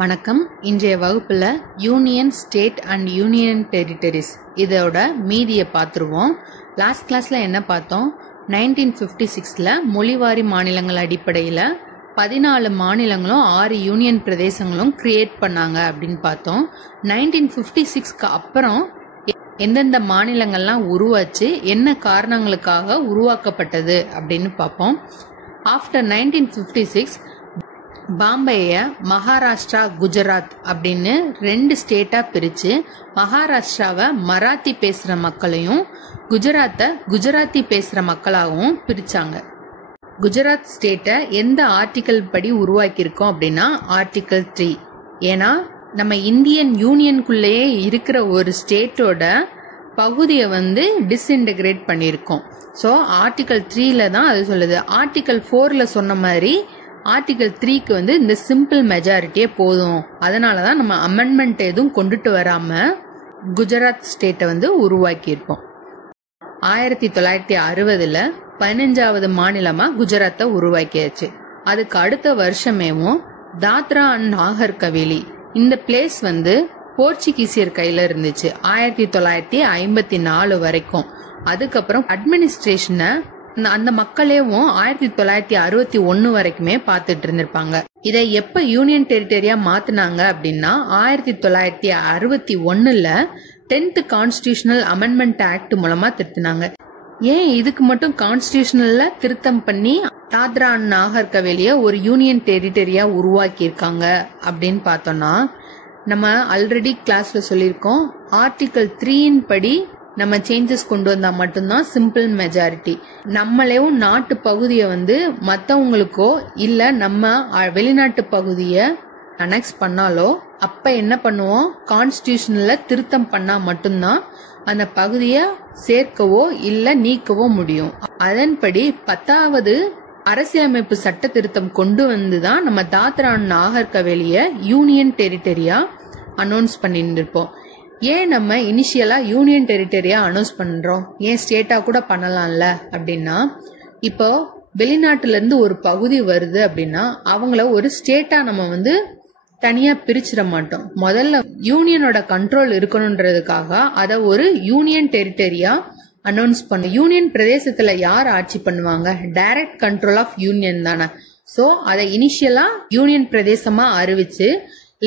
வணக்கம். இன்றைய வகுப்புல union, state and union territories இதோட மீதியை பார்த்துருவோம். லாஸ்ட் கிளாஸ்ல என்ன பார்த்தோம்? 1956ல மொழிவாரி மாநிலங்கள் அடிப்படையில் 14 மாநிலங்களும் 6 யூனியன் பிரதேசங்களும் கிரியேட் பண்ணாங்க அப்படின்னு பார்த்தோம். 1956க்கு அப்புறம் எந்தெந்த மாநிலங்கள்லாம் உருவாச்சு, என்ன காரணங்களுக்காக உருவாக்கப்பட்டது அப்படின்னு பார்ப்போம். ஆஃப்டர் 1956 பாம்பேய மகாராஷ்டிரா, குஜராத் அப்படின்னு 2 ஸ்டேட்டா பிரிச்சு மகாராஷ்டிராவை மராத்தி பேசுற மக்களையும் குஜராத்தை குஜராத்தி பேசுற மக்களாகவும் பிரிச்சாங்க. குஜராத் ஸ்டேட்டை எந்த ஆர்டிக்கல் படி உருவாக்கியிருக்கோம் அப்படின்னா ஆர்டிக்கல் 3. ஏன்னா நம்ம இந்தியன் யூனியனுக்குள்ளேயே இருக்கிற ஒரு ஸ்டேட்டோட பகுதியை டிஸ்இன்டகிரேட் பண்ணியிருக்கோம். ஸோ ஆர்டிக்கல் 3ல தான் அது சொல்லுது. ஆர்டிக்கல் 4ல சொன்ன மாதிரி ஆர்டிகல் 3க்கு இந்த சிம்பிள் மெஜாரிட்டியே போதும். அதனாலதான் நம்ம அமெண்ட்மெண்ட் எதுவும் கொண்டுட்டு வராம குஜராத் ஸ்டேட்டை உருவாக்கியிருப்போம். 1960ல 15வது மாநிலமா குஜராத்தை உருவாக்கியாச்சு. அதுக்கு அடுத்த வருஷமேவும் தாத்ரா அண்ட் நாகர் கவேலி இந்த பிளேஸ் போர்ச்சுகீசியர் கையில இருந்துச்சு 1954 வரைக்கும். அதுக்கப்புறம் அட்மினிஸ்ட்ரேஷனை அந்த மக்களேவும் 1961 வரைக்குமே பார்த்துட்டு இருந்திருப்பாங்க. இதை எப்ப யூனியன் டெரிட்டரியா மாத்தினாங்க அப்படின்னா 1961ல 10th கான்ஸ்டிடியூஷனல் அமெண்ட்மெண்ட் ஆக்ட் மூலமா திருத்தினாங்க. ஏன் இதுக்கு மட்டும் கான்ஸ்டிடியூஷனல்ல திருத்தம் பண்ணி தாத்ரா அண்ட் நாகர் கவேலிய ஒரு யூனியன் டெரிட்டரியா உருவாக்கி இருக்காங்க அப்படின்னு பார்த்தோம்னா, நம்ம ஆல்ரெடி கிளாஸ்ல சொல்லியிருக்கோம், ஆர்டிகல் 3 படி நம்ம சேஞ்சஸ் கொண்டு வந்தா மட்டும்தான் சிம்பிள் மெஜாரிட்டி. நம்மளேவும் நாட்டு பகுதியை மத்தவங்களுக்கோ இல்ல நம்ம வெளிநாட்டு பகுதியை அனெக்ஸ் பண்ணாலோ அப்ப என்ன பண்ணுவோம், கான்ஸ்டிடியூஷன்ல திருத்தம் பண்ணா மட்டும்தான் அந்த பகுதியை சேர்க்கவோ இல்ல நீக்கவோ முடியும். அதன்படி 10வது அரசியலமைப்பு சட்ட திருத்தம் கொண்டு வந்துதான் நம்ம தாத்ரா அண்ட் நாகர் கவேலிய யூனியன் டெரிட்டரியா அனௌன்ஸ் பண்ணிட்டு இருப்போம். ஏன் நம்ம இனிஷியலா யூனியன் டெரிட்டரியா அனௌன்ஸ் பண்றோம், ஏன் ஸ்டேட்டா கூட பண்ணலாம்ல அப்படின்னா, இப்போ வெளிநாட்டுல இருந்து ஒரு பகுதி வருது அப்படின்னா அவங்கள ஒரு ஸ்டேட்டா நம்ம தனியா பிரிச்சிட மாட்டோம். முதல்ல யூனியனோட கண்ட்ரோல் இருக்கணும்ன்றதுக்காக அதை ஒரு யூனியன் டெரிட்டரியா அனௌன்ஸ் பண்ண. யூனியன் பிரதேசத்துல யார் ஆட்சி பண்ணுவாங்க? டைரக்ட் கண்ட்ரோல் ஆஃப் யூனியன் தானே. சோ அதை இனிஷியலா யூனியன் பிரதேசமா அறிவிச்சு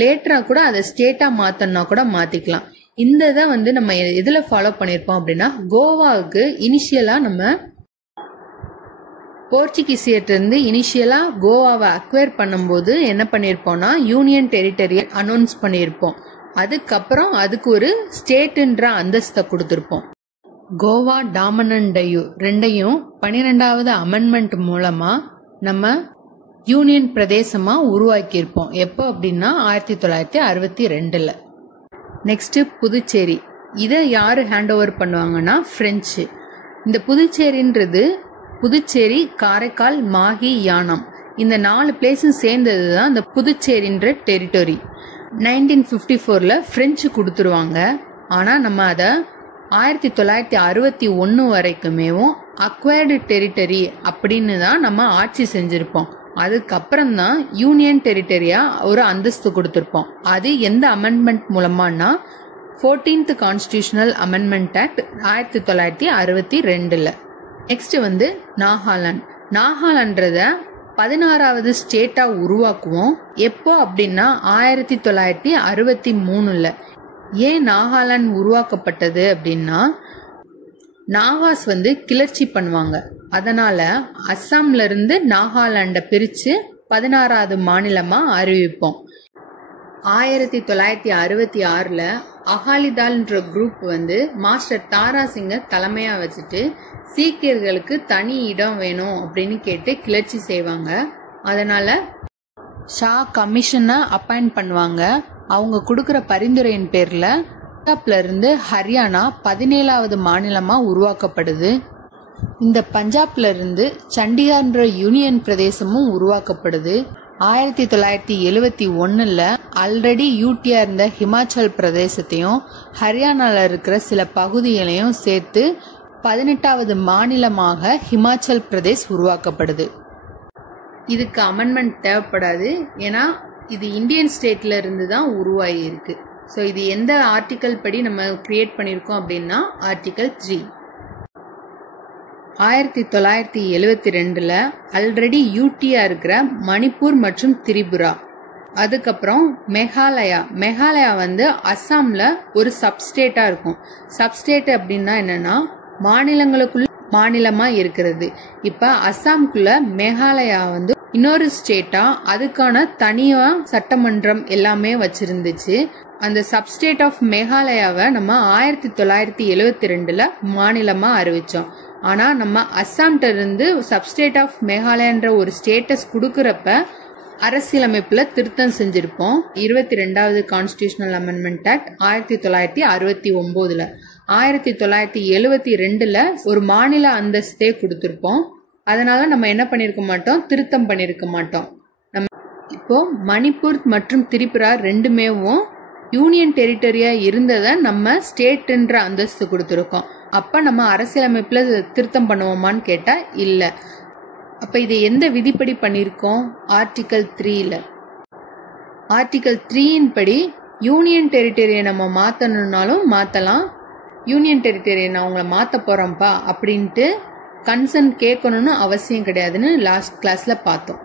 லேட்டரா கூட அதை ஸ்டேட்டா மாத்தனா கூட மாத்திக்கலாம். இந்த இதை நம்ம எதுல ஃபாலோ பண்ணிருப்போம் அப்படின்னா, கோவாவுக்கு இனிஷியலா நம்ம போர்ச்சுகீசியர்ட்ட இருந்து இனிஷியலா கோவாவை அக்வயர் பண்ணும்போது என்ன பண்ணிருப்போம்னா யூனியன் டெரிட்டரி அனௌன்ஸ் பண்ணிருப்போம். அதுக்கப்புறம் அதுக்கு ஒரு ஸ்டேட்ன்ற அந்தஸ்தை கொடுத்திருப்போம். கோவா, டாமன் அண்ட் டையூ ரெண்டையும் 12வது அமெண்ட்மெண்ட் மூலமா நம்ம யூனியன் பிரதேசமா உருவாக்கியிருப்போம். எப்போ அப்படின்னா 1962ல. நெக்ஸ்ட் புதுச்சேரி. இதை யாரு ஹேண்ட் ஓவர் பண்ணுவாங்கன்னா பிரெஞ்சு. இந்த புதுச்சேரின்றது புதுச்சேரி, காரைக்கால், மாஹி, யானம் இந்த 4 பிளேஸும் சேர்ந்ததுதான் இந்த புதுச்சேரின்ற டெரிட்டரி. 1954ல பிரெஞ்சு கொடுத்துருவாங்க. ஆனா நம்ம அதை 1961 வரைக்குமேவும் அக்வயர்டு டெரிட்டரி அப்படின்னு தான் நம்ம ஆட்சி செஞ்சிருப்போம். அதுக்கப்புறம் தான் யூனியன் டெரிட்டரியா ஒரு அந்தஸ்து கொடுத்திருப்போம். அது எந்த அமெண்ட்மெண்ட் மூலமானா 14th கான்ஸ்டிடியூஷனல் அமெண்ட்மெண்ட் ஆக்ட் 1962ல. நெக்ஸ்ட் நாகாலாந்து. நாகாலாந்துறத 16வது ஸ்டேட்டா உருவாக்குவோம். எப்போ அப்படின்னா 1963ல. ஏன் நாகாலாந்து உருவாக்கப்பட்டது அப்படின்னா, நாகாஸ் கிளர்ச்சி பண்ணுவாங்க. அதனால அஸ்ஸாம்ல இருந்து நாகாலாண்ட பிரிச்சு 16வது மாநிலமா அறிவிப்போம். 1966ல அகாலிதால்ன்ற குரூப் மாஸ்டர் தாரா சிங்க தலைமையா வச்சுட்டு சீக்கியர்களுக்கு தனி இடம் வேணும் அப்படின்னு கேட்டு கிளர்ச்சி செய்வாங்க. அதனால ஷா கமிஷனை அப்பாயிண்ட் பண்ணுவாங்க. அவங்க கொடுக்கற பரிந்துரையின் பேர்ல பஞ்சாப்ல இருந்து ஹரியானா 17வது மாநிலமா உருவாக்கப்படுது. இந்த பஞ்சாப்ல இருந்து சண்டிகார்ன்ற யூனியன் பிரதேசமும் உருவாக்கப்படுது. 1971ல ஆல்ரெடி யூடியா இருந்த ஹிமாச்சல் பிரதேசத்தையும் ஹரியானால இருக்கிற சில பகுதிகளையும் சேர்த்து 18வது மாநிலமாக ஹிமாச்சல் பிரதேஷ் உருவாக்கப்படுது. இதுக்கு அமெண்ட்மெண்ட் தேவைப்படாது. ஏன்னா இது இந்தியன் ஸ்டேட்ல இருந்து தான் உருவாகி இருக்கு. ஸோ இது எந்த ஆர்டிக்கல் படி நம்ம கிரியேட் பண்ணியிருக்கோம் அப்படின்னா ஆர்டிக்கல் 3. 1972 ஆல்ரெடி யூடியா இருக்கிற மணிப்பூர் மற்றும் திரிபுரா, அதுக்கப்புறம் மெகாலயா வந்து அஸ்ஸாம்ல ஒரு சப்ஸ்டேட்டா இருக்கும். சப்ஸ்டேட் அப்படின்னா என்னன்னா மாநிலங்களுக்குள்ள மாநிலமா இருக்கிறது. இப்ப அஸ்ஸாம்குள்ள மேகாலயா வந்து இன்னொரு ஸ்டேட்டா அதுக்கான தனியா சட்டமன்றம் எல்லாமே வச்சிருந்துச்சு. அந்த சப்ஸ்டேட் ஆஃப் மேகாலயாவை நம்ம 1972 மாநிலமா அறிவிச்சோம். ஆனா நம்ம அஸ்ஸாம்கிட்ட இருந்து சப்ஸ்டேட் ஆஃப் மேகாலயன்ற ஒரு ஸ்டேட்டஸ் கொடுக்கறப்ப அரசியலமைப்புல திருத்தம் செஞ்சிருப்போம். 22வது கான்ஸ்டிடியூஷனல் அமெண்ட்மெண்ட் ஆக்ட் 1969. 1972 ஒரு மாநில அந்தஸ்தே கொடுத்திருப்போம். அதனால நம்ம என்ன பண்ணிருக்க மாட்டோம், திருத்தம் பண்ணிருக்க மாட்டோம். நம்ம இப்போ மணிப்பூர் மற்றும் திரிபுரா ரெண்டுமேவும் யூனியன் டெரிட்டரியா இருந்ததை நம்ம ஸ்டேட்ன்ற அந்தஸ்து கொடுத்திருக்கோம். அப்ப நம்ம அரசியலமைப்புல திருத்தம் பண்ணுவோமான்னு கேட்டா இல்ல. அப்ப இது எந்த விதிப்படி பண்ணிருக்கோம், ஆர்டிகல் 3ல. ஆர்டிகல் 3 படி யூனியன் டெரிட்டரியை நம்ம மாத்தணும்னாலும் மாத்தலாம். யூனியன் டெரிட்டரியை நான் அவங்கள மாத்த போறோம்ப்பா அப்படின்ட்டு கன்சர்ன் கேட்கணும்னு அவசியம் கிடையாதுன்னு லாஸ்ட் கிளாஸ்ல பார்த்தோம்.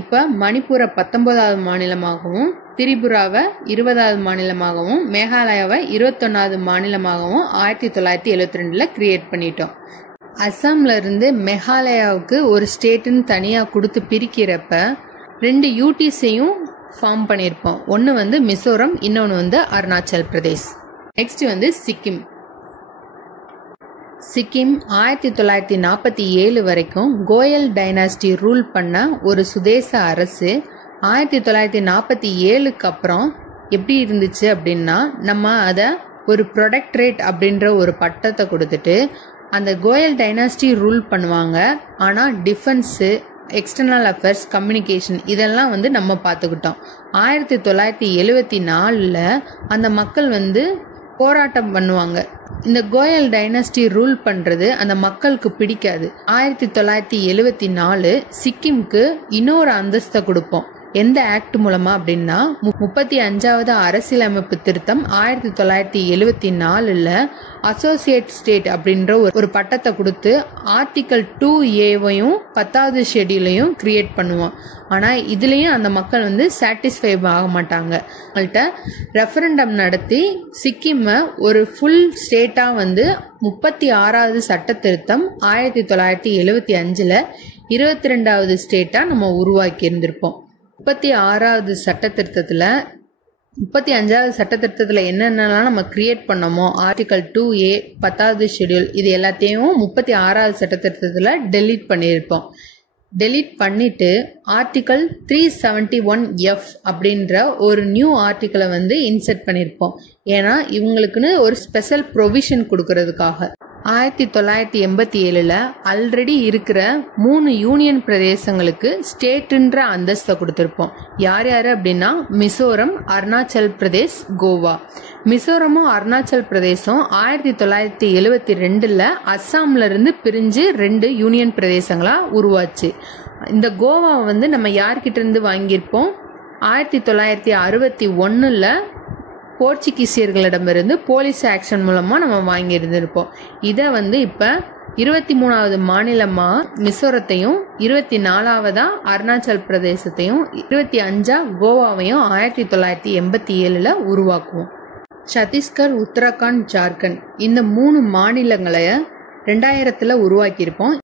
இப்ப மணிப்பூரை 19வது மாநிலமாகவும், திரிபுராவை 20வது மாநிலமாகவும், மேகாலயாவை 21வது மாநிலமாகவும் 1972 கிரியேட் பண்ணிட்டோம். அஸ்ஸாம்ல இருந்து மேகாலயாவுக்கு ஒரு ஸ்டேட்னு தனியா கொடுத்து பிரிக்கிறப்ப 2 யூடிஸையும் ஃபார்ம் பண்ணியிருப்போம். ஒன்னு வந்து மிசோரம், இன்னொன்னு வந்து அருணாச்சல் பிரதேஷ். நெக்ஸ்ட் வந்து சிக்கிம். 1947 வரைக்கும் கோயல் டைனாஸ்டி ரூல் பண்ண ஒரு சுதேச அரசு. 1947 அப்புறம் எப்படி இருந்துச்சு அப்படின்னா, நம்ம அதை ஒரு ப்ரொடெக்டரேட் அப்படின்ற ஒரு பட்டத்தை கொடுத்துட்டு அந்த கோயல் டைனாஸ்டி ரூல் பண்ணுவாங்க. ஆனா டிஃபென்ஸ், எக்ஸ்டர்னல் அஃபேர்ஸ், கம்யூனிகேஷன் இதெல்லாம் வந்து நம்ம பார்த்துக்கிட்டோம். 1974 அந்த மக்கள் வந்து போராட்டம் பண்ணுவாங்க. இந்த கோயல் டைனாஸ்டி ரூல் பண்றது அந்த மக்களுக்கு பிடிக்காது. 1974 சிக்கிம்க்கு இன்னொரு அந்தஸ்தை கொடுப்போம். எந்த ஆக்ட் மூலமா அப்படின்னா 35வது அரசியலமைப்பு திருத்தம் 1974 அசோசியேட் ஸ்டேட் அப்படின்ற ஒரு பட்டத்தை கொடுத்து ஆர்டிகல் 2A-வையும் 10வது ஷெட்யூலையும் கிரியேட் பண்ணுவோம். ஆனா இதுலயும் அந்த மக்கள் வந்து சாட்டிஸ்ஃபை ஆக மாட்டாங்க. அவங்கள்ட்ட ரெஃபரண்டம் நடத்தி சிக்கிமை ஒரு ஃபுல் ஸ்டேட்டா வந்து 36வது சட்ட திருத்தம் 1975 22வது ஸ்டேட்டா நம்ம உருவாக்கி இருந்திருப்போம். 36வது சட்ட திருத்தத்துல 35வது சட்ட திருத்தத்துல என்னென்னலாம் நம்ம கிரியேட் பண்ணோமோ, ஆர்டிகல் 2A, 10வது ஷெட்யூல், இது எல்லாத்தையும் 36வது சட்ட திருத்தத்துல டெலீட் பண்ணியிருப்போம். டெலீட் பண்ணிட்டு ஆர்டிகல் 371F அப்படின்ற ஒரு நியூ ஆர்டிக்கலை வந்து இன்செர்ட் பண்ணியிருப்போம். ஏன்னா இவங்களுக்குன்னு ஒரு ஸ்பெஷல் ப்ரொவிஷன் கொடுக்கறதுக்காக. 1987 ஆல்ரெடி இருக்கிற 3 யூனியன் பிரதேசங்களுக்கு ஸ்டேட்ன்ற அந்தஸ்தை கொடுத்திருப்போம். யார் யாரு அப்படின்னா மிசோரம், அருணாச்சல் பிரதேஷ், கோவா. மிசோரமும் அருணாச்சல் பிரதேசம் 1972 அஸ்ஸாம்ல இருந்து பிரிஞ்சு 2 யூனியன் பிரதேசங்களா உருவாச்சு. இந்த கோவாவை வந்து நம்ம யார்கிட்ட இருந்து வாங்கியிருப்போம், 1961 போர்ச்சுகீசியர்களிடமிருந்து போலீஸ் ஆக்ஷன் மூலமா நம்ம வாங்கி இருந்திருப்போம். இதை வந்து இப்ப 23வது மாநிலமா மிசோரத்தையும், 24வதா அருணாச்சல் பிரதேசத்தையும், 25ஆ கோவாவையும் 1987 உருவாக்குவோம். சத்தீஸ்கர், உத்தரகாண்ட், ஜார்க்கண்ட் இந்த 3 மாநிலங்களை 2000 உருவாக்கியிருப்போம்.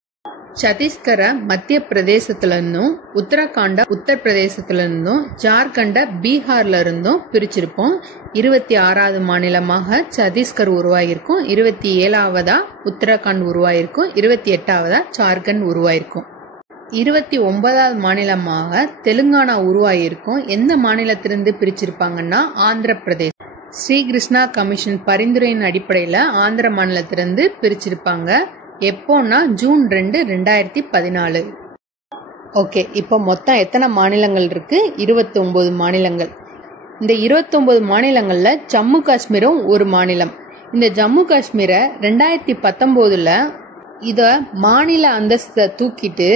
சத்தீஸ்கரை மத்திய பிரதேசத்துல இருந்தும், உத்தரகாண்ட உத்தரப்பிரதேசத்துல இருந்தும், ஜார்க்கண்ட பீகார்ல இருந்தும் பிரிச்சிருப்போம். 26வது மாநிலமாக சத்தீஸ்கர் உருவாகிருக்கும், 27வதா உத்தரகாண்ட் உருவாயிருக்கும், 28வதா ஜார்க்கண்ட் உருவாயிருக்கும். 29வது மாநிலமாக தெலுங்கானா உருவாகிருக்கும். எந்த மாநிலத்திலிருந்து பிரிச்சிருப்பாங்கன்னா ஆந்திர பிரதேஷ். ஸ்ரீகிருஷ்ணா கமிஷன் பரிந்துரையின் அடிப்படையில ஆந்திர மாநிலத்திலிருந்து பிரிச்சிருப்பாங்க. எப்போன்னா ஜூன் 2, 2014. ஓகே, இப்போ மொத்தம் எத்தனை மாநிலங்கள் இருக்கு? 29 மாநிலங்கள். இந்த 29 மாநிலங்கள்ல ஜம்மு காஷ்மீரும் ஒரு மாநிலம். இந்த ஜம்மு காஷ்மீரை 2019 இத மாநில அந்தஸ்தை தூக்கிட்டு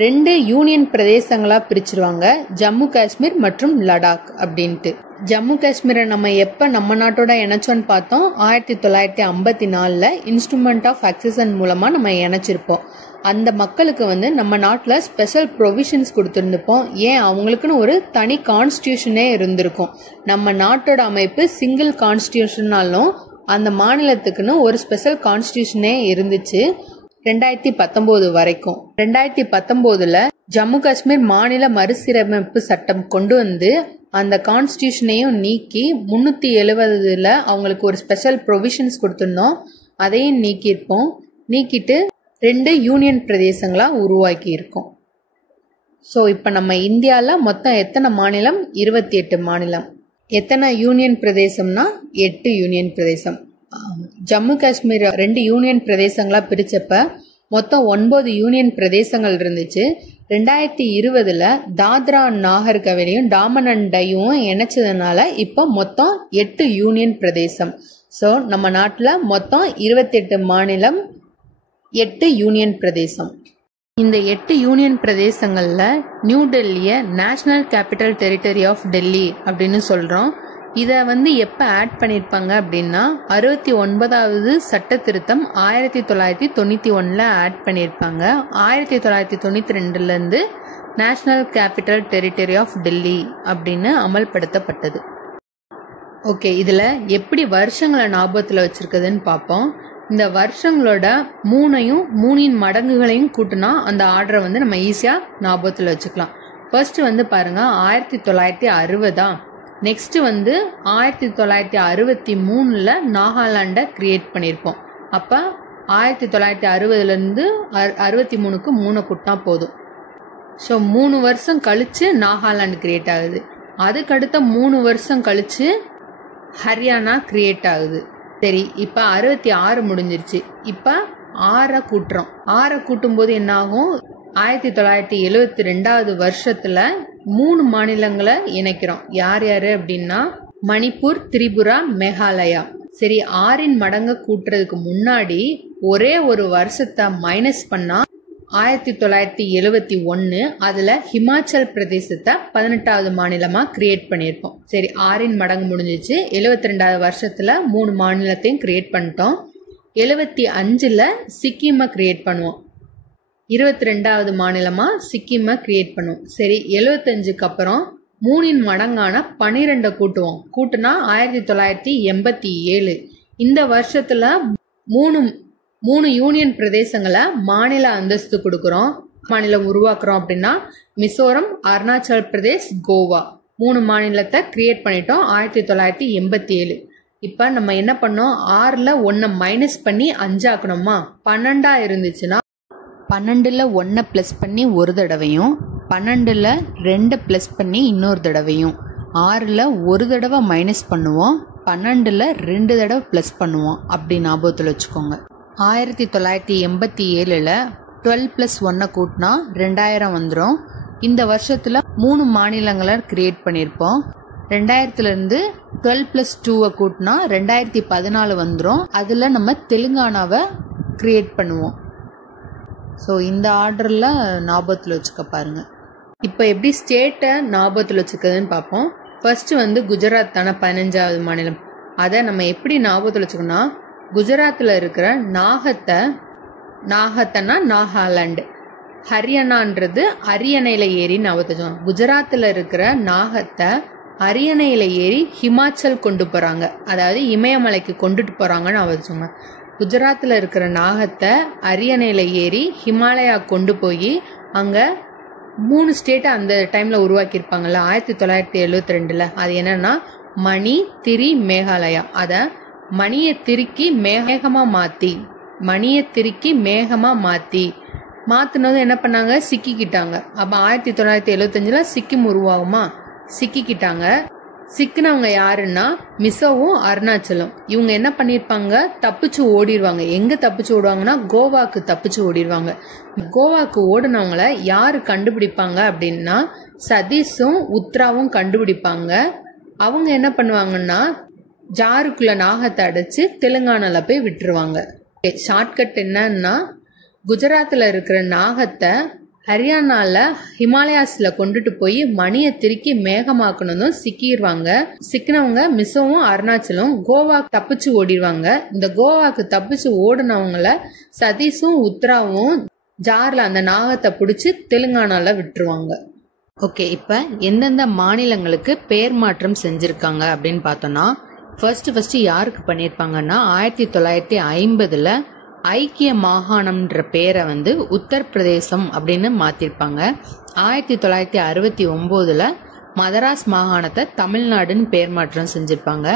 2 யூனியன் பிரதேசங்களா பிரிச்சிருவாங்க, ஜம்மு காஷ்மீர் மற்றும் லடாக் அப்படின்ட்டு. ஜம்மு காஷ்மீரை நம்ம எப்ப நம்ம நாட்டோட இணைச்சோன்னு பார்த்தோம், 1954 இன்ஸ்ட்ருமெண்ட் ஆஃப் அக்சஷன் மூலமா நம்ம இணைச்சிருப்போம். அந்த மக்களுக்கு நம்ம நாட்டுல ஸ்பெஷல் ப்ரொவிஷன்ஸ் கொடுத்திருந்துப்போம். ஏன், அவங்களுக்குன்னு ஒரு தனி கான்ஸ்டியூஷனே இருந்திருக்கும். நம்ம நாட்டோட அமைப்பு சிங்கிள் கான்ஸ்டியூஷனாலும் அந்த மாநிலத்துக்குன்னு ஒரு ஸ்பெஷல் கான்ஸ்டியூஷனே இருந்துச்சு 2019 வரைக்கும். 2019 ஜம்மு காஷ்மீர் மாநில மறுசீரமைப்பு சட்டம் கொண்டு வந்து அந்த கான்ஸ்டியூஷனையும் நீக்கி 370 அவங்களுக்கு ஒரு ஸ்பெஷல் ப்ரொவிஷன்ஸ் கொடுத்திருந்தோம். அதையும் நீக்கிட்டு 2 யூனியன் பிரதேசங்களா உருவாக்கி இருக்கோம். ஸோ இப்போ நம்ம இந்தியாவில் மொத்தம் எத்தனை மாநிலம்? 28 மாநிலம். எத்தனை யூனியன் பிரதேசம்னா 8 யூனியன் பிரதேசம். ஜம்மு காஷ்மீர் 2 யூனியன் பிரதேசங்களா பிரிச்சப்ப மொத்தம் 9 யூனியன் பிரதேசங்கள் இருந்துச்சு. 2020 தாத்ரா நாகர் ஹவேலியும் டாமன் அண்ட் டையும் இணைச்சதுனால இப்போ மொத்தம் 8 யூனியன் பிரதேசம். ஸோ நம்ம நாட்டில் மொத்தம் 28 மாநிலம், 8 யூனியன் பிரதேசம். இந்த 8 யூனியன் பிரதேசங்கள்ல நியூ டெல்லியை national capital territory of Delhi அப்படின்னு சொல்றோம். இதை எப்ப ஆட் பண்ணிருப்பாங்க அப்படின்னா 69வது சட்ட திருத்தம் 1991 ஆட் பண்ணிருப்பாங்க. 1992 இருந்து national capital territory of Delhi அப்படின்னு அமல்படுத்தப்பட்டது. ஓகே, இதுல எப்படி வருஷங்களை ஞாபகத்துல வச்சிருக்குதுன்னு பார்ப்போம். இந்த வருஷங்களோட 3 மடங்குகளையும் கூட்டினா அந்த ஆர்டரை நம்ம ஈஸியா ஞாபகத்துல வச்சுக்கலாம். ஃபர்ஸ்ட் பாருங்க 1960. நெக்ஸ்ட் 1963 நாகாலாண்டை கிரியேட் பண்ணியிருப்போம். அப்ப 1960 இருந்து 63க்கு 3 கூட்டினா போதும். ஸோ 3 வருஷம் கழிச்சு நாகாலாந்து கிரியேட் ஆகுது. அதுக்கடுத்த 3 வருஷம் கழிச்சு ஹரியானா கிரியேட் ஆகுது. சரி, இப்ப 66 முடிஞ்சிருச்சு. இப்ப 6 கூட்டுறோம். 6 கூட்டும் போது என்ன ஆகும்? 1972 வருஷத்துல 3 மாநிலங்களை இணைக்கிறோம். யார் யாரு அப்படின்னா மணிப்பூர், திரிபுரா, மேகாலயா. சரி, 6 மடங்கு கூட்டுறதுக்கு முன்னாடி ஒரே ஒரு வருஷத்தை மைனஸ் பண்ணா 1971 அதுல ஹிமாச்சல் பிரதேசத்தை 18வது மாநிலமா கிரியேட் பண்ணிருப்போம். சரி, 6 மடங்கு முடிஞ்சிச்சு. 72வது வருஷத்துல 3 மாநிலத்தையும் கிரியேட் பண்ணிட்டோம். 75 சிக்கிமை கிரியேட் பண்ணுவோம். 22வது மாநிலமா சிக்கிமை கிரியேட் பண்ணுவோம். சரி, 75க்கு அப்புறம் 3 மடங்கான 12 கூட்டுவோம். கூட்டுனா 1987. இந்த வருஷத்துல 3 யூனியன் பிரதேசங்களை மாநில அந்தஸ்து கொடுக்கறோம். மாநிலம் உருவாக்குறோம் அப்படின்னா மிசோரம், அருணாச்சல் பிரதேஷ், கோவா 3 மாநிலத்தை கிரியேட் பண்ணிட்டோம் 1987. இப்ப நம்ம என்ன பண்ணோம்? 6ல் 1 மைனஸ் பண்ணி 5 ஆக்கணுமா? 12 இருந்துச்சுன்னா 12ல் 1 பிளஸ் பண்ணி ஒரு தடவையும், 12ல் 2 பிளஸ் பண்ணி இன்னொரு தடவையும், 6ல் ஒரு தடவை மைனஸ் பண்ணுவோம், 12ல் 2 தடவை பிளஸ் பண்ணுவோம். அப்படி ஞாபகத்தில் வச்சுக்கோங்க. 1987 12 பிளஸ் 1 கூட்டினா 2000 வந்துடும். இந்த வருஷத்துல 3 மாநிலங்களை கிரியேட் பண்ணியிருப்போம். 2000 12 பிளஸ் 2 கூட்டினா 2014 வந்துடும். அதுல நம்ம தெலுங்கானாவை கிரியேட் பண்ணுவோம். ஸோ இந்த ஆர்டர்ல ஞாபகத்தில் வச்சுக்க பாருங்க. இப்போ எப்படி ஸ்டேட்டை ஞாபகத்தில் வச்சுக்கிறதுன்னு பார்ப்போம். ஃபர்ஸ்ட் குஜராத் தானே 15வது மாநிலம். அதை நம்ம எப்படி ஞாபகத்தில் வச்சுக்கணும்னா குஜராத்தில் இருக்கிற நாகத்தைனா நாகாலாண்டு, ஹரியானான்றது அரியணையில ஏறி ஞாபகத்தில் வச்சுக்கோங்க. குஜராத்தில் இருக்கிற நாகத்தை அரியணையில ஏறி ஹிமாச்சல் கொண்டு போறாங்க, அதாவது இமயமலைக்கு கொண்டுட்டு போறாங்கன்னு ஞாபகம் வச்சுக்கோங்க. குஜராத்தில் இருக்கிற நாகத்தை அரியணையில ஏறி ஹிமாலயா கொண்டு போய் அங்க 3 ஸ்டேட்டை அந்த டைம்ல உருவாக்கியிருப்பாங்கல்ல 1972. அது என்னன்னா மணி, திரி, மேகாலயா. அத மணியை திருக்கி மேகமா மாத்தி மாத்தினதும் என்ன பண்ணாங்க? சிக்கிக்கிட்டாங்க. அப்ப 1975 சிக்கிம் உருவாகுமா? சிக்கிக்கிட்டாங்க. சிக்கினவங்க யாருன்னா மிசோவும் அருணாச்சலும். இவங்க என்ன பண்ணிருப்பாங்க? தப்பிச்சு ஓடிடுவாங்க. எங்க தப்பிச்சு ஓடுவாங்கன்னா கோவாக்கு தப்பிச்சு ஓடிடுவாங்க. கோவாக்கு ஓடுனவங்கள யாரு கண்டுபிடிப்பாங்க அப்படின்னா சதீஷும் உத்ராவும் கண்டுபிடிப்பாங்க. அவங்க என்ன பண்ணுவாங்கன்னா ஜாருக்குள்ள நாகத்தை அடைச்சு தெலுங்கானால போய் விட்டுருவாங்க. ஷார்ட்கட் என்னன்னா குஜராத்ல இருக்கிற நாகத்தை ஹரியானால ஹிமாலயாஸ்ல கொண்டுட்டு போய் மணியை திருக்கி மேகமாக்கணும் சிக்கிடுவாங்க. சிக்கினவங்க மிசோவும் அருணாச்சலும் கோவா தப்பிச்சு ஓடிடுவாங்க. இந்த கோவாக்கு தப்பிச்சு ஓடுனவங்கள சதீஷும் உத்ராவும் ஜார்ல அந்த நாகத்தை பிடிச்சி தெலுங்கானால விட்டுருவாங்க. ஓகே, இப்ப எந்தெந்த மாநிலங்களுக்கு பெயர் மாற்றம் செஞ்சிருக்காங்க அப்படின்னு பார்த்தோம்னா, ஃபர்ஸ்ட் யாருக்கு பண்ணிருப்பாங்கன்னா 1950ல ஐக்கிய மாகாணம்ன்ற பேரை வந்து உத்தரப்பிரதேசம் அப்படின்னு மாத்திருப்பாங்க. 1969ல மதராஸ் மாகாணத்தை தமிழ்நாடுன்னு பெயர் மாற்றம் செஞ்சிருப்பாங்க.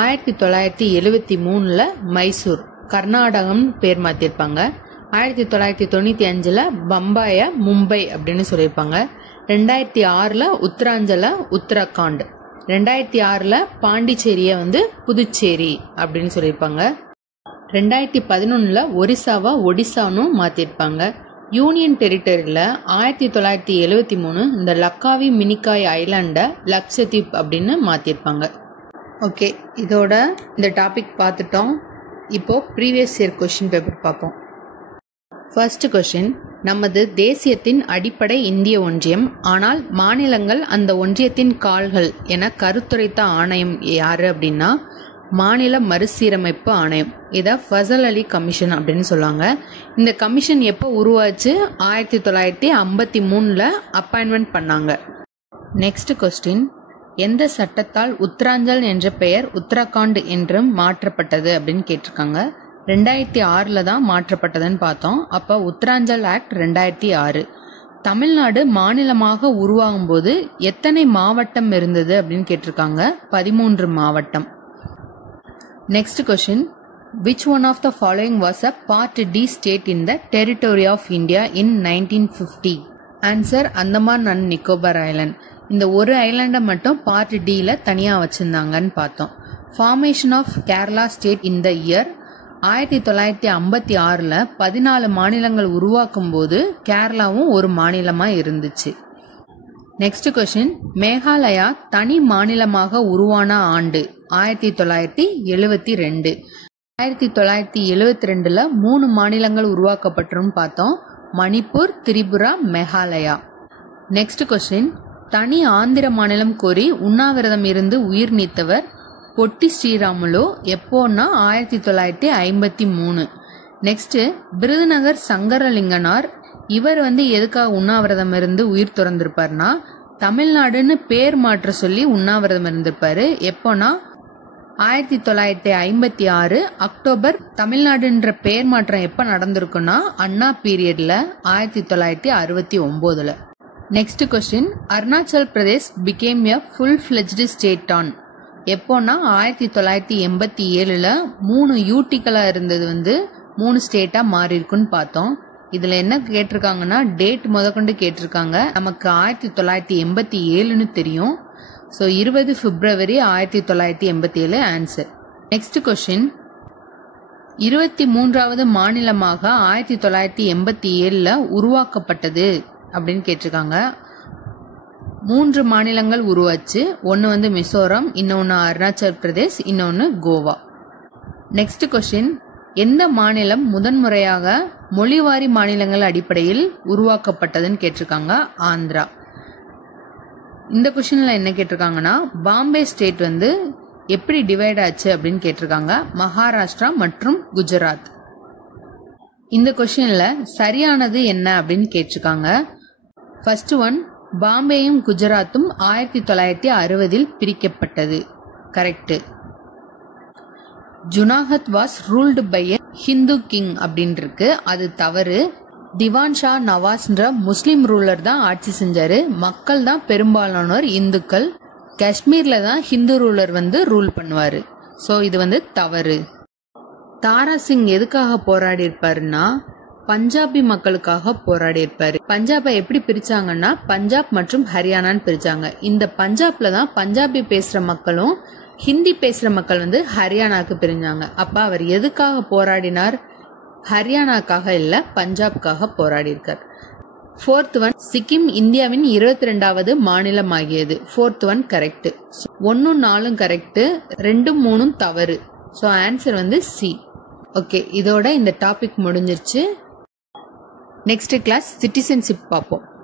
1973ல மைசூர் கர்நாடகம் பேர் மாத்திருப்பாங்க. 1995ல பம்பாய மும்பை அப்படின்னு சொல்லியிருப்பாங்க. 2006ல உத்தராஞ்சல உத்தரகாண்ட், 2006ல பாண்டிச்சேரிய வந்து புதுச்சேரி அப்படின்னு சொல்லியிருப்பாங்க. 2011ல ஒரிசாவா ஒடிசான்னு மாத்திருப்பாங்க. யூனியன் டெரிட்டரியில 1973 இந்த லக்காவி மினிகாய் ஐலாண்ட லக்ஷதீப் அப்படின்னு மாத்திருப்பாங்க. ஓகே, இதோட இந்த டாபிக் பார்த்துட்டோம். இப்போ ப்ரீவியஸ் இயர் கொஸ்டின் பேப்பர் பார்ப்போம். ஃபர்ஸ்ட் கொஸ்டின், நமது தேசியத்தின் அடிப்படை இந்திய ஒன்றியம், ஆனால் மாநிலங்கள் அந்த ஒன்றியத்தின் கால்கள் என கருத்துரைத்த ஆணையம் யாரு அப்படின்னா மாநில மறுசீரமைப்பு ஆணையம். இதை ஃபசல் அலி கமிஷன் அப்படின்னு சொல்லுவாங்க. இந்த கமிஷன் எப்போ உருவாச்சு? 1953ல அப்பாயின்மெண்ட் பண்ணாங்க. நெக்ஸ்ட் கொஸ்டின், எந்த சட்டத்தால் உத்தராஞ்சல் என்ற பெயர் உத்தரகாண்ட் என்றும் மாற்றப்பட்டது அப்படின்னு கேட்டிருக்காங்க. 2006ல தான் மாற்றப்பட்டதுன்னு பார்த்தோம். அப்போ உத்தராஞ்சல் ஆக்ட் 2006. தமிழ்நாடு மாநிலமாக உருவாகும் போது எத்தனை மாவட்டம் இருந்தது அப்படின்னு கேட்டிருக்காங்க. 13 மாவட்டம். Next question, which one of the following was a part D state in the territory of India in 1950? Answer Andaman and Nicobar island. இந்த ஒரு ஐலாண்டை மட்டும் பார்ட் டில தனியா வச்சிருந்தாங்கன்னு பார்த்தோம். Formation of Kerala state in the year 1956ல 14 மாநிலங்கள் உருவாக்கும் போது கேரளாவும் ஒரு மாநிலமா இருந்துச்சு. நெக்ஸ்ட் கொஸ்டின், மேகாலயா தனி மாநிலமாக உருவான ஆண்டு 1972. 1972ல 3 மாநிலங்கள் உருவாக்கப்பட்டிரும் பார்த்தோம். மணிப்பூர், திரிபுரா, மேகாலயா. நெக்ஸ்ட் கொஸ்டின், தனி ஆந்திர மாநிலம் கோரி உண்ணாவிரதம் இருந்து உயிர் நீத்தவர் பொட்டி ஸ்ரீராமுலு எப்போன்னா 1953. நெக்ஸ்ட், விருதுநகர் சங்கரலிங்கனார், இவர் வந்து எதுக்காக உண்ணாவிரதம் இருந்து உயிர் துறந்திருப்பாருன்னா தமிழ்நாடுன்னு பேர் மாற்ற சொல்லி உண்ணாவிரதம் இருந்திருப்பாரு. எப்போனா 1956 அக்டோபர். தமிழ்நாடுன்ற பேர் மாற்றம் எப்ப நடந்திருக்குன்னா அண்ணா பீரியட்ல 1969ல. Next question, Arunachal Pradesh became a full fledged state on எப்போனா 1987ல 3 யூட்டிகளா இருந்தது வந்து 3 ஸ்டேட்டா மாறி இருக்குன்னு பார்த்தோம். இதுல என்ன கேட்டிருக்காங்கன்னா டேட் முதற்கொண்டு கேட்டிருக்காங்க. நமக்கு 1987ன்னு தெரியும். ஸோ 20 பிப்ரவரி 1987 ஆன்சர். நெக்ஸ்ட் கொஸ்டின், 23வது மாநிலமாக 1987ல உருவாக்கப்பட்டது அப்படின்னு கேட்டிருக்காங்க. 3 மாநிலங்கள் உருவாச்சு. ஒன்னு வந்து மிசோரம், இன்னொன்னு அருணாச்சல் பிரதேஷ், இன்னொன்னு கோவா. நெக்ஸ்ட் கொஸ்டின், எந்த மாநிலம் முதன்முறையாக மொழிவாரி மாநிலங்கள் அடிப்படையில் உருவாக்கப்பட்டதுன்னு கேட்டிருக்காங்க. ஆந்திரா. இந்த கொஸ்டின்ல என்ன கேட்டிருக்காங்கன்னா பாம்பே ஸ்டேட் வந்து எப்படி டிவைட் ஆச்சு அப்படின்னு கேட்டிருக்காங்க. மகாராஷ்டிரா மற்றும் குஜராத். இந்த கொஸ்டின்ல சரியானது என்ன அப்படின்னு கேட்டிருக்காங்க. ஃபர்ஸ்ட் ஒன், பாம்பேயும் குஜராத்தும் 1960ல் பிரிக்கப்பட்டது. Correct. Junagadh was ruled by a Hindu king அப்படின்னு இருக்கு, அது தவறு. திவான் ஷா நவாஸ்ன்ற முஸ்லிம் ரூலர் தான் ஆட்சி செஞ்சாரு. மக்கள் தான் பெரும்பாலானோர் இந்துக்கள். காஷ்மீர்ல தான் ஹிந்து ரூலர் வந்து ரூல் பண்ணுவாரு. சோ இது வந்து தவறு. தாரா சிங் எதுக்காக போராடி இருப்பாருன்னா பஞ்சாபி மக்களுக்காக போராடி இருப்பாரு. பஞ்சாபை எப்படி பிரிச்சாங்கன்னா பஞ்சாப் மற்றும் ஹரியானான்னு பிரிச்சாங்க. இந்த பஞ்சாப்ல தான் பஞ்சாபி பேசுற மக்களும் ஹிந்தி பேசுற மக்கள் வந்து ஹரியானாக்கு பிரிஞ்சாங்க. அப்ப அவர் எதுக்காக போராடினார்? ஹரியானாக்காக இல்ல, பஞ்சாப்காக போராடி இருக்கார். ஃபோர்த் ஒன், சிக்கிம் இந்தியாவின் 22வது மாநிலம் ஆகியது. Fourth one correct. 1, 4 கரெக்ட், 2, 3 தவறு. ஸோ ஆன்சர் வந்து சி. ஓகே, இதோட இந்த டாபிக் முடிஞ்சிருச்சு. நெக்ஸ்ட் கிளாஸ் சிட்டிசன்ஷிப் பார்ப்போம்.